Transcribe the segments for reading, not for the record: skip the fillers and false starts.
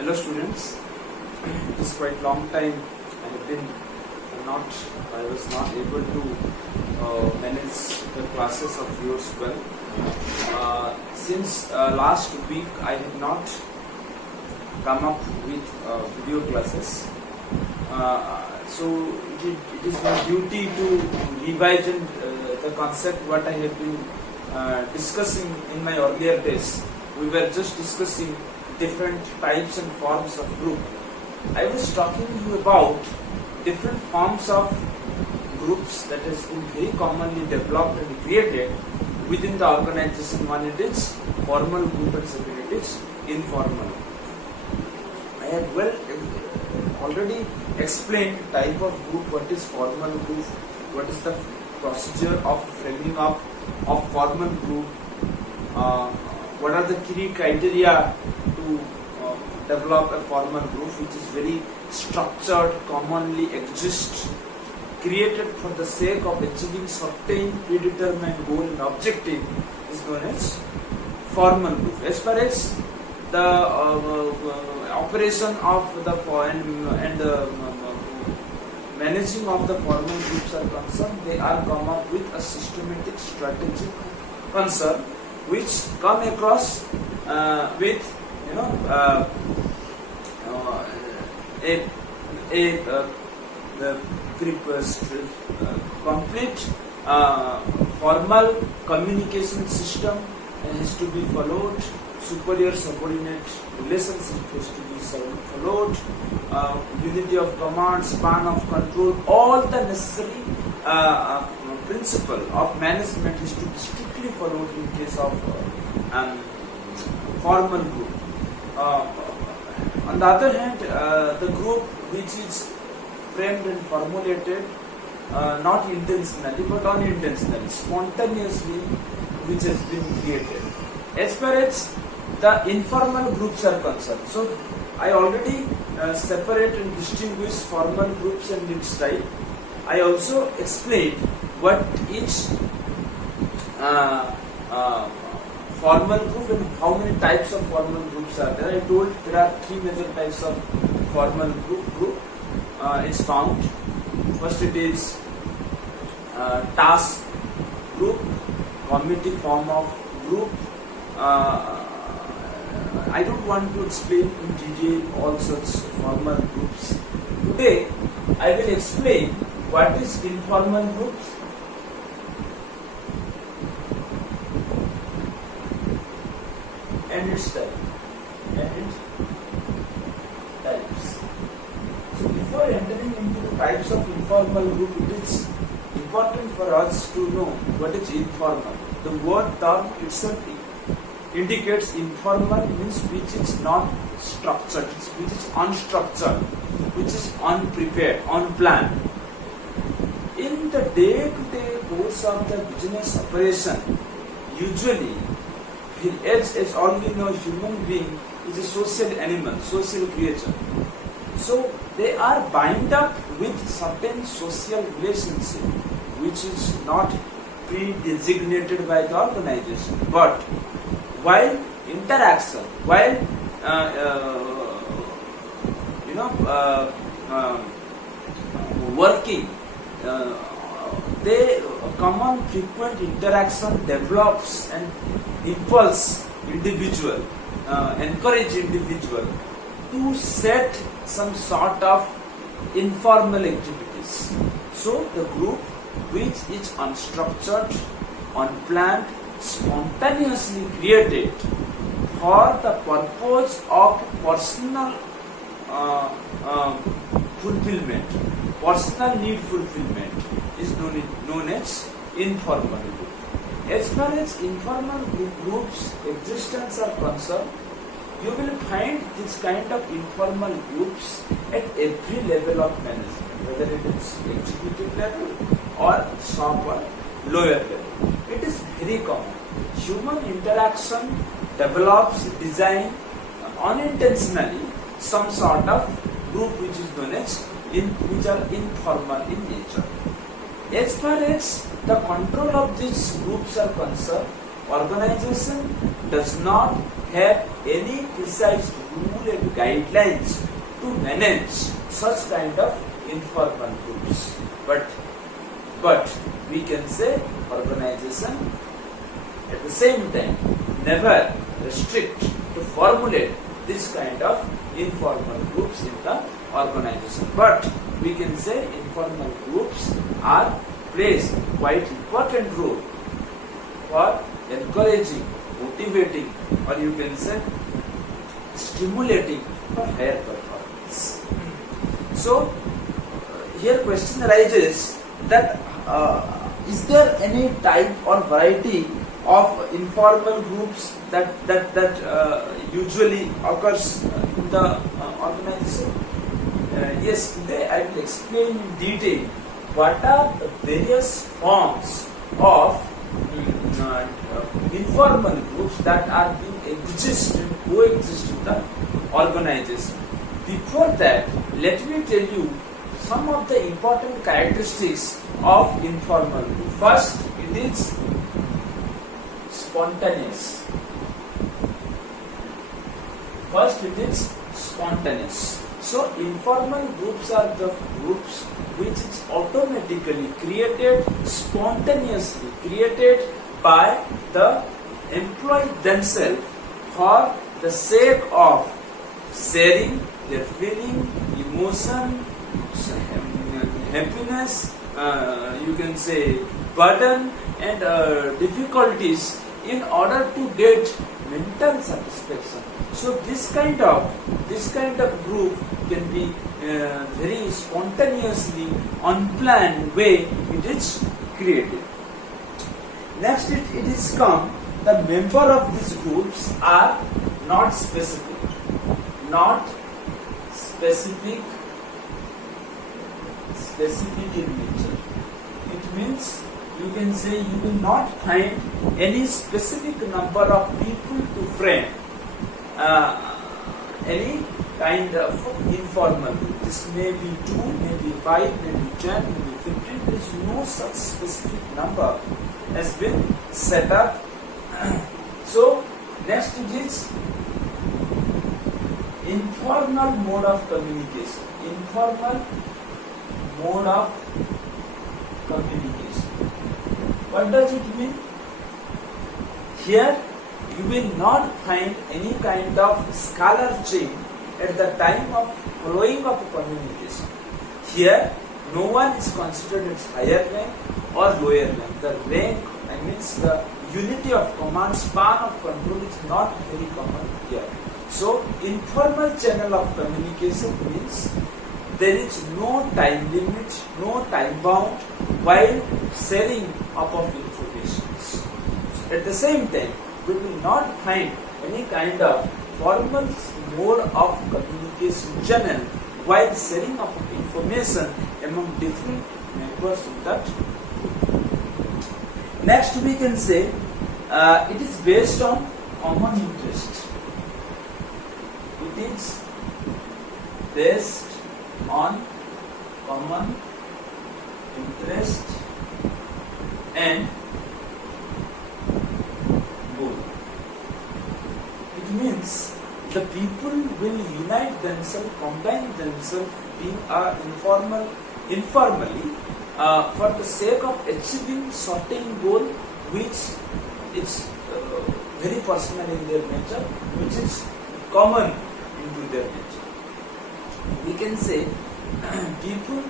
Hello students, it is quite long time I was not able to manage the classes of yours well. Since last week I have not come up with video classes, so it is my duty to revise the concept what I have been discussing in my earlier days. We were just discussing different types and forms of group. I was talking to you about different forms of groups that has been very commonly developed and created within the organization. One it is formal group and second it is informal. I have already explained type of group, what is formal group, what is the procedure of framing up of formal group, what are the key criteria to develop a formal group which is very structured, commonly exists, created for the sake of achieving certain predetermined goal and objective is known as formal group. As far as the operation of the managing of the formal groups are concerned, they are come up with a systematic strategic concern which come across with complete formal communication system has to be followed. Superior subordinate relationship has to be followed. Unity of command, span of control, all the necessary principle of management has to be strictly followed in case of formal group. On the other hand, the group which is framed and formulated not intentionally but unintentionally, spontaneously, which has been created. As far as the informal groups are concerned, so I already separate and distinguish formal groups and its type. I also explained what each formal group and how many types of formal groups are there. I told there are three major types of formal group. It's found. First it is task group, committee form of group. I don't want to explain in detail all such formal groups. Today I will explain what is informal groups, and its types. So before entering into the types of informal group, it is important for us to know what is informal. The word term itself indicates informal means which is not structured, which is unstructured, which is unprepared, unplanned. In the day-to-day course of the business operation, usually, as all we know, human being is a social animal, social creature. So they are bound up with certain social relationship which is not pre-designated by the organization. But while interaction, while working, they common frequent interaction develops and impulse individual, encourage individual to set some sort of informal activities. So the group which is unstructured, unplanned, spontaneously created for the purpose of personal fulfillment, personal need fulfillment is known as informal group. As far as informal groups existence are concerned, you will find this kind of informal groups at every level of management, whether it is executive level or shop or lower level. It is very common. Human interaction develops, design unintentionally some sort of group which is known as which are informal in nature. As far as the control of these groups are concerned, organization does not have any precise rule and guidelines to manage such kind of informal groups. But we can say organization at the same time never restrict to formulate this kind of informal groups in the organization. But we can say informal groups plays quite important role for encouraging, motivating, or you can say stimulating for higher performance. So here question arises that is there any type or variety of informal groups that usually occurs in the organization? Yes, today I will explain in detail what are the various forms of informal groups that are being exist and coexist in the organization. Before that, let me tell you some of the important characteristics of informal group. First, it is spontaneous. So informal groups are the groups which is automatically created, spontaneously created by the employee themselves for the sake of sharing their feeling, emotion, happiness, you can say burden and difficulties in order to get mental satisfaction. So this kind of group can be very spontaneously, unplanned way it is created. Next it is come, the member of these groups are not specific in nature. It means you can say you will not find any specific number of people to frame any kind of informal group. This may be 2, maybe 5, maybe 10, maybe 15. There is no such specific number has been set up. So next it is informal mode of communication. What does it mean? Here you will not find any kind of scalar chain at the time of flowing of communication. Here no one is considered as higher rank or lower rank. The rank, I mean the unity of command, span of control is not very common here. So informal channel of communication means there is no time limit, no time bound while sharing of information. At the same time, we will not find any kind of formal mode of communication channel while sharing of information among different members of that. Next we can say it is based on common interest. It is based on common interest and goal. It means the people will unite themselves, combine themselves, being informally for the sake of achieving certain goal which is very personal in their nature, which is common into their nature. We can say people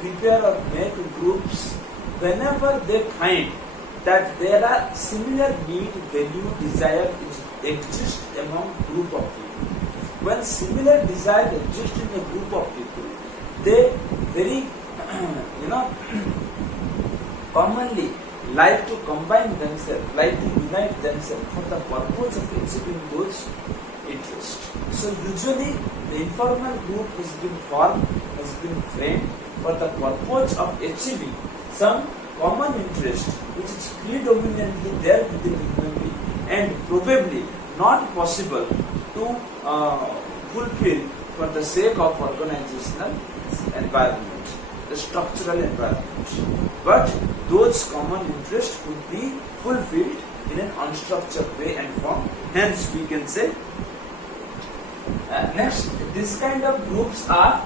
prepare or make groups whenever they find that there are similar need, value, desire exist among group of people. When similar desire exists in a group of people, they very commonly like to combine themselves, like to unite themselves for the purpose of achieving those interests. So usually the informal group has been formed, has been framed for the purpose of achieving some common interest which is predominantly there within human being and probably not possible to fulfill for the sake of organizational environment, the structural environment. But those common interests could be fulfilled in an unstructured way and form. Hence we can say Next, this kind of groups are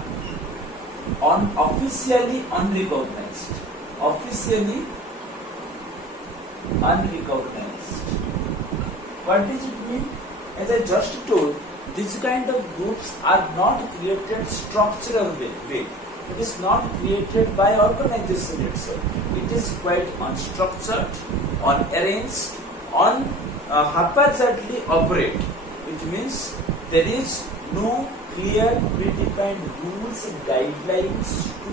officially unrecognized. Officially unrecognized. What does it mean? As I just told, these kind of groups are not created structural way. It is not created by organization itself. It is quite unstructured, unarranged, haphazardly operate. It means there is no clear predefined rules and guidelines to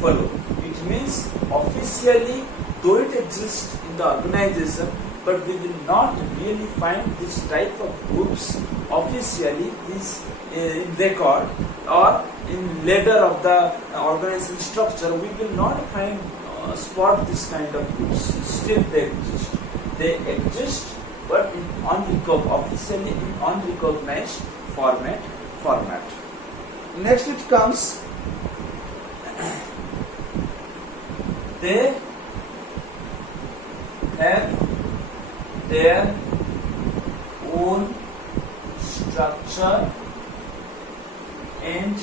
follow. It means officially, though it exists in the organization, but we will not really find this type of groups officially this in record or in ladder of the organization structure. We will not find spot this kind of groups. Still they exist. They exist, but in officially in unrecognized format. Next it comes, they have their own structure and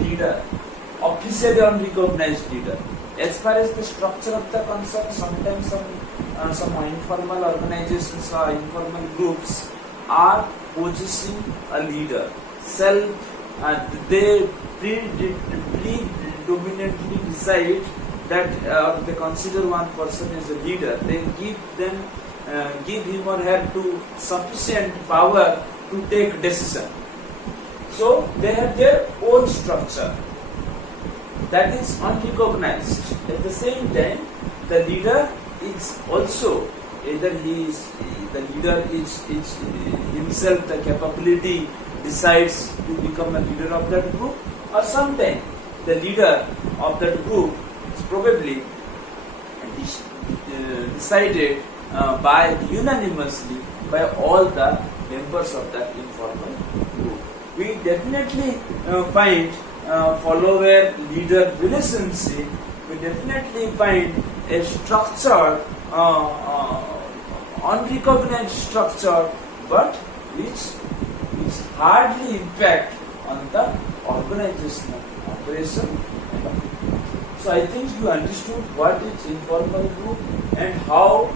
leader, officially unrecognized leader. As far as the structure of the concern, sometimes some informal organizations or informal groups are possessing a leader. They predominantly decide that they consider one person as a leader. They give him or her to sufficient power to take decision. So they have their own structure that is unrecognized. At the same time, the leader is also either the leader is himself the capability decides to become a leader of that group, or sometimes the leader of that group is probably decided by unanimously by all the members of that informal group. We definitely find follower-leader relationship. We definitely find a structure, unrecognized structure, but which hardly impact on the organizational operation. So I think you understood what is informal group and how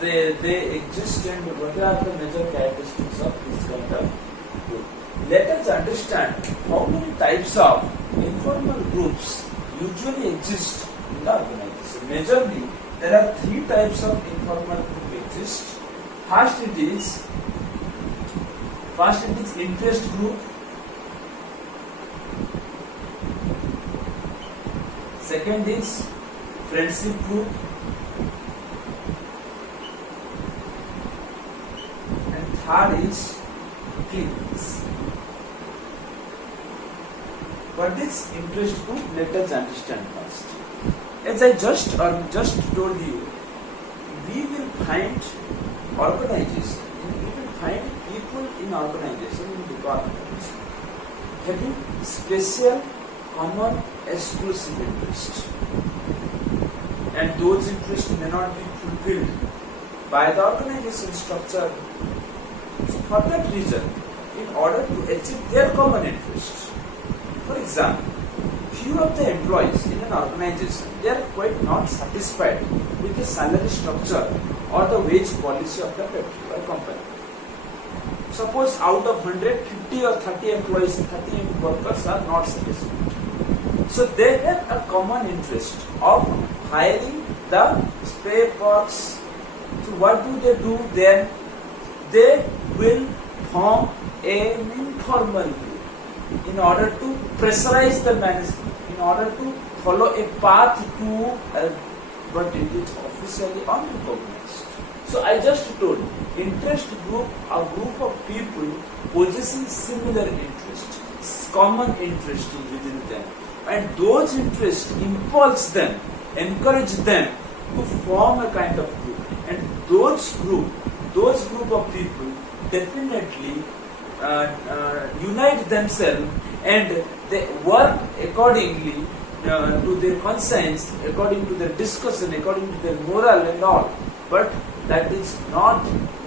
they exist and what are the major characteristics of this kind of group. Let us understand how many types of informal groups usually exist in the organization. Majorly, there are 3 types of informal group exist. First it is interest group. Second is friendship group. And third is cliques. What is interest group? Let us understand first. As I just told you, we will find organization, we will find people in organization, in departments, having special, common, exclusive interest. And those interests may not be fulfilled by the organization structure. So for that reason, in order to achieve their common interests, for example, few of the employees in an organization, they are quite not satisfied with the salary structure or the wage policy of the factory or company. Suppose out of 100, 50 or 30 employees, 30 workers are not satisfied. So they have a common interest of hiring the spare parts. So what do then? They will form an informal group in order to pressurize the management, in order to follow a path to but it is officially unrecognized. So I just told, interest group, a group of people possessing similar interests, common interest within them, and those interests impulse them, encourage them to form a kind of group, and those group of people definitely unite themselves and they work accordingly to their conscience, according to their discussion, according to their moral and all. But that is not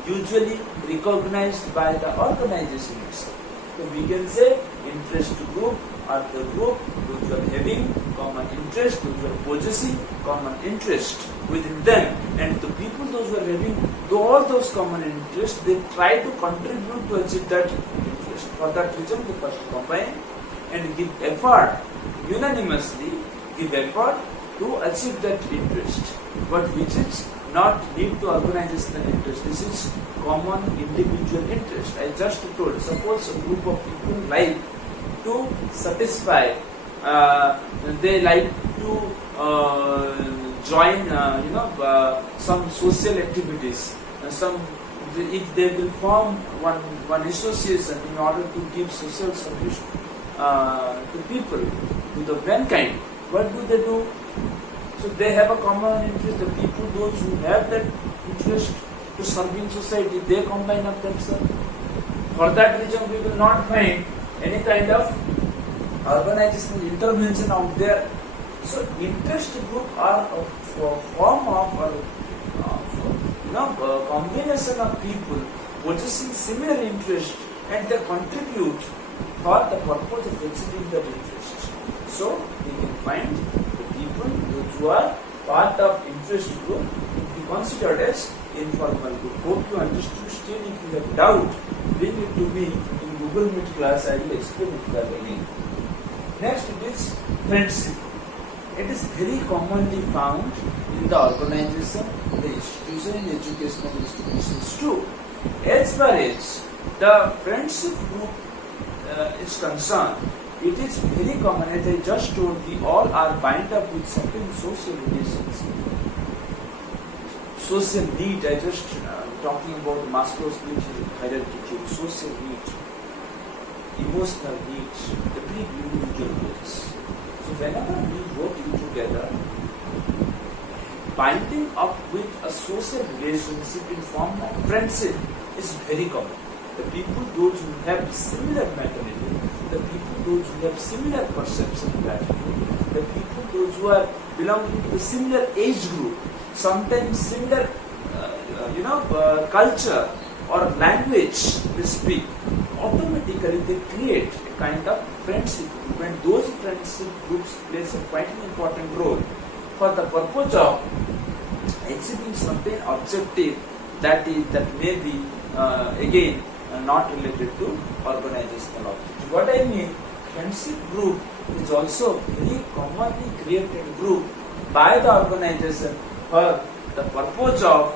usually recognized by the organization itself. So we can say interest group are the group which are having common interest, which are possessing common interest within them, and the people those who are having all those common interests, they try to contribute to achieve that interest. For that reason, they first combine and give effort, unanimously give effort to achieve that interest, but which is not linked to organizational interest. This is common individual interest. I just told, suppose a group of people like to satisfy, they like to join, some social activities. If they will form one association in order to give social service to people, to the mankind, what do? So they have a common interest. The people, those who have that interest to serving society, they combine up themselves. For that reason, we will not find any kind of organizational intervention out there. So interest group are a form of combination of people possessing similar interest, and they contribute for the purpose of achieving that interest. So we can find the people who are part of interest group will be considered as informal group. Hope you understood. Still, if you have doubt, bring it to me in Google Meet class. I will explain it again. Next, it is friendship. It is very commonly found in the organization, the institution, in educational institutions too. As far as the friendship group is concerned, it is very common. As I just told, we all are bound up with certain social relations, social need. I just talking about Maslow's need hierarchy, social need, emotional needs, every individual needs. So whenever we work together, binding up with a social relationship in form of friendship is very common. The people, those who have similar mentality, the people, those who have similar perception of attitude, the people, those who are belonging to the similar age group, sometimes similar, culture or language they speak, automatically they create a kind of friendship group, and those friendship groups plays a quite an important role for the purpose of achieving certain objective that may be again not related to organizational objective. What I mean, friendship group is also very commonly created group by the organization for the purpose of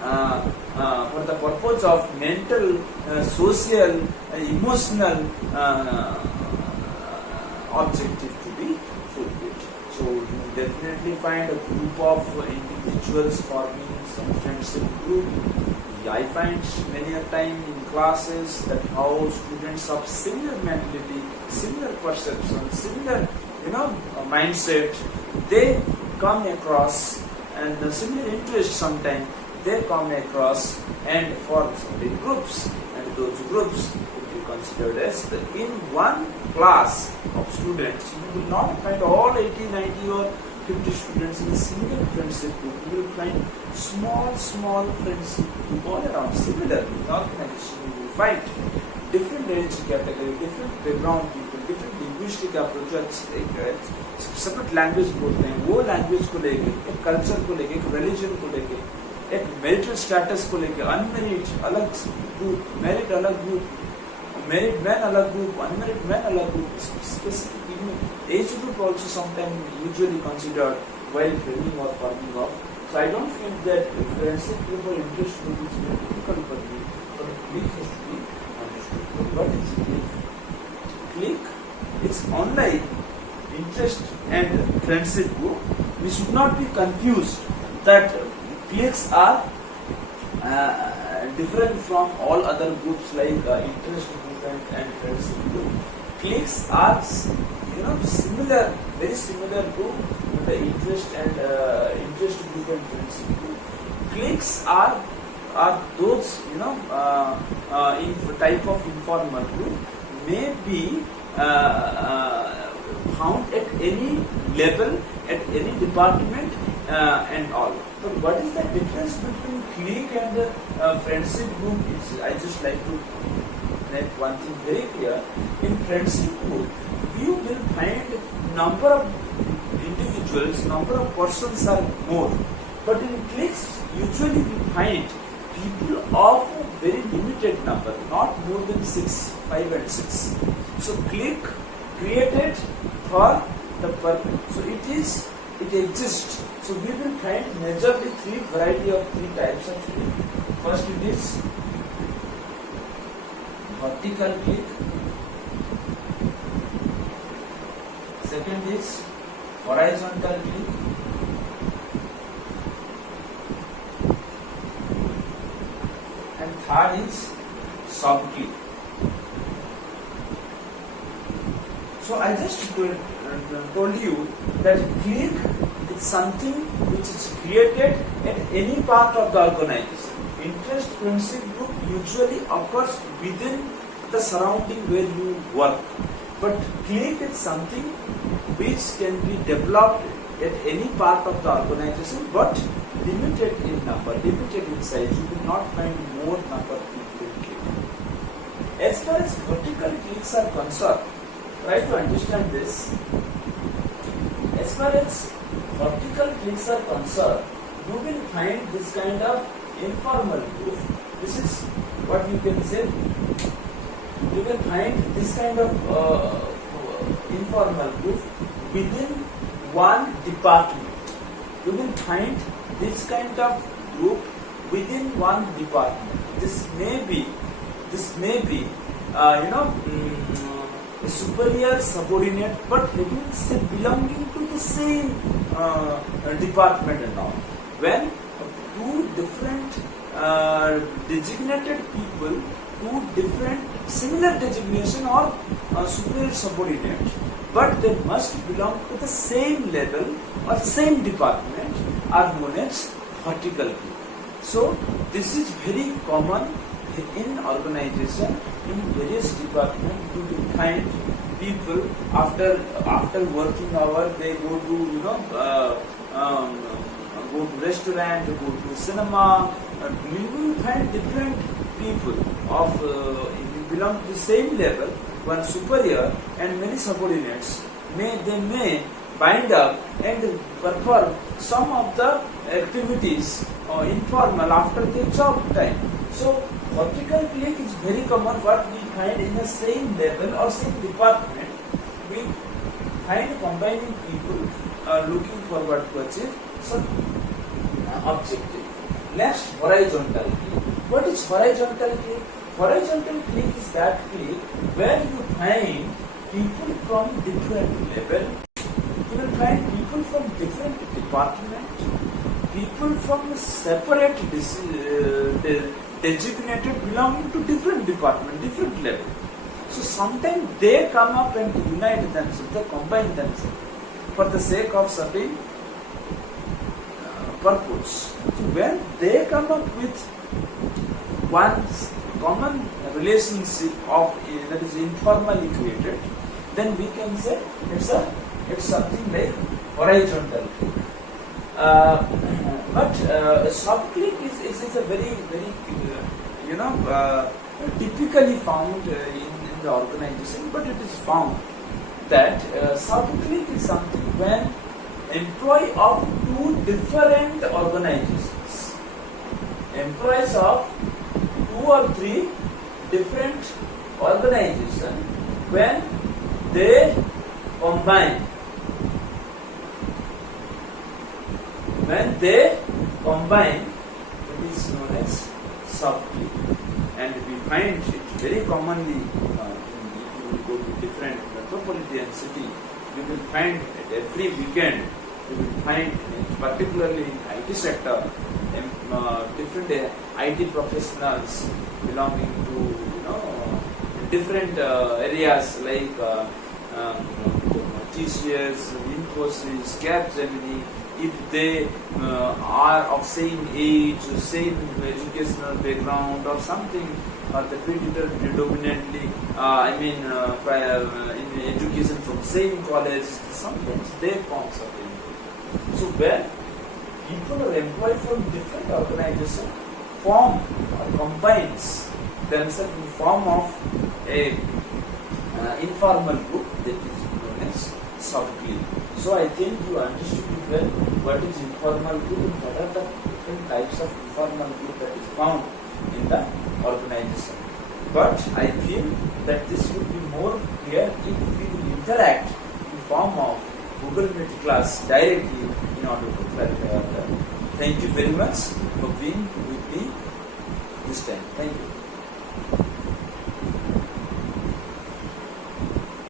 for the purpose of mental, social, emotional objective to be fulfilled. So you definitely find a group of individuals forming some friendship group. I find many a time in classes that how students of similar mentality, similar perception, similar mindset, they come across, and the similar interest sometimes they come across and form certain groups, and those groups will be considered as in one class of students. You will not find all 80, 90 or 50 students in a single friendship group. You will find small friendship group all around. Similarly, in organization you will find different age category, different background people, different linguistic approaches, separate language बोलते हैं, वो language को लेके, एक culture को लेके, एक religion को लेके, एक marital status को लेके, unmarried अलग group, married अलग group, married men अलग group, unmarried men अलग group, specific age group also sometimes usually considered while training or forming of. So I don't feel that friendship group or interest group is very difficult for me, but a clique has to be understood. What is clique? Clique is online interest and friendship group. We should not be confused that cliques are different from all other groups like interest group and friendship group. Cliques are similar, very similar to the interest group and friendship group. Cliques are those in type of informal group may be found at any level, at any department and all. But what is the difference between clique and friendship group? I just like to make one thing very clear. In friendship group, you will find number of individuals, number of persons are more. But in cliques, usually we find people of a very limited number, not more than 6, 5 and 6. So clique created for the purpose. So it exists. So we will find majorly three types of clique. First it is vertical clique. Second is horizontal clique. And third is sub-clique. So I just told you that clique is something which is created at any part of the organization. Interest friendship group usually occurs within the surrounding where you work. But clique is something which can be developed at any part of the organization, but limited in number, limited in size. You will not find more number of people in clique. As far as vertical cliques are concerned, try to understand this. As far as vertical cliques are concerned, you will find this kind of informal group. This is what you can say. You can find this kind of informal group within one department. You will find this kind of group within one department. This may be a superior subordinate, but it will say belonging to the same department and all. When two different designated people, two different similar designation or superior subordinate, but they must belong to the same level or same department, are known as vertical group. So this is very common in organization. In various departments you will find people after working hour, they go to go to restaurant, go to cinema. You will find different people of belong to the same level, one superior and many subordinates. They may bind up and perform some of the activities informal after their job time. So vertical clique is very common. What we find in the same level or same department, we find combining people looking forward to achieve some objective. Next, horizontal clique. What is horizontal clique? Horizontal clique is that clique where you find people from different level. You will find people from different departments, people from separate designated belonging to different department, different level. So sometimes they come up and unite themselves, they combine themselves for the sake of certain purpose. So when they come up with one common relationship of that is informally created, then we can say it's something like horizontal clique. But sub-clique is a very typically found in the organization, but it is found that sub-clique is something when employee of two different organizations, employees of 2 or 3 different organizations, when they combine, it is known as sub-clique. And we find it very commonly if you will go to different metropolitan city, you will find at every weekend, you will find particularly in IT sector, different IT professionals belonging to different areas like TCS, Infosys, Capgemini. If they are of same age, same educational background or something, or the predominantly, in education from same college, sometimes they form something. So when people or employees from different organizations form or combines themselves in form of a informal group that is known as sub-group. So I think you understood it well what is informal group and what are the different types of informal group that is found in the organization. But I feel that this would be more clear if we will interact in form of Google Meet class directly in order to clarify all that. Thank you very much for being with me this time. Thank you.